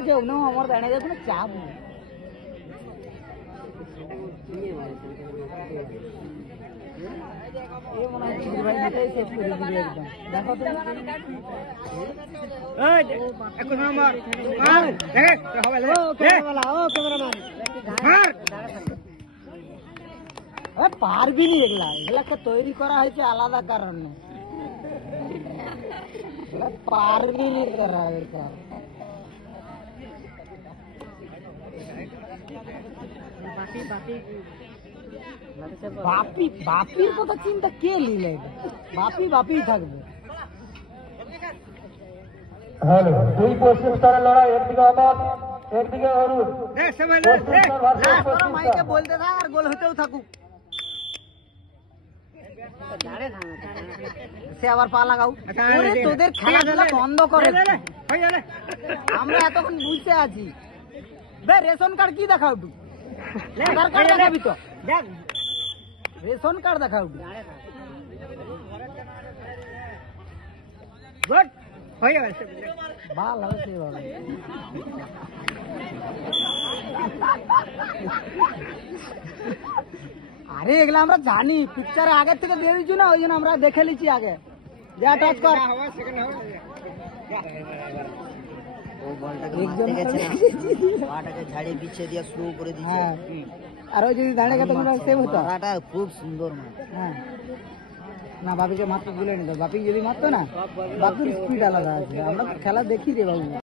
আছে ওখানে আমার দাঁড়িয়ে যাবে কোনো চাপ নেই। এ মনে হয় ভাই এটাই শেষ করে দিবি একদম। দেখো তো এখন আমার আর দেখ হবে লে ও ক্যামেরাওয়ালা ও ক্যামেরাম্যান মার ও পারবি নি এগুলা এগুলাকে তৈরি করা হয়েছে আলাদা কারণে পারবি নি করা এটা বাপি বাপির কথা চিন্তা কে নিলে বাপি বাপি থাকবে হ্যালো দুই পশ্চিম স্তরের লড়াই একদিকে অমর একদিকে অরুণ দেখ সবাই লে মাইকে বলতে থাক আর গোল হতেও থাকুক সে আবার পা লাগাও ওরে তোদের খেলাধুলা বন্ধ করে হয়ে গেল আমরা এতক্ষণ বুঝতে আছি বে রেশন কার্ড কি দেখাও একটু আধার কার্ড দেখাবি তো দেখ রেশন কার্ড দেখাও একটু গুড হয়ে গেল ভালো হবে সেভাবে আরে এগুলো আমরা জানি পিকচারে আগের থেকে দিয়ে দিচ্ছি না ওই জন্য আমরা দেখে নিচ্ছি আগে যা টাচ কর ঝাড়ে বিছিয়ে দিয়ে শুরু করে দিচ্ছে হ্যাঁ আর ওই যদি দাঁড়িয়ে গেছে তোমরা সেভ হতো মারাটা খুব সুন্দর মাছ হ্যাঁ না বাপিকে মাত্র ভুলে নিত বাপি যদি মারতো না বাপির স্পিড আলাদা আছে আমরা খেলা দেখি রে বাবু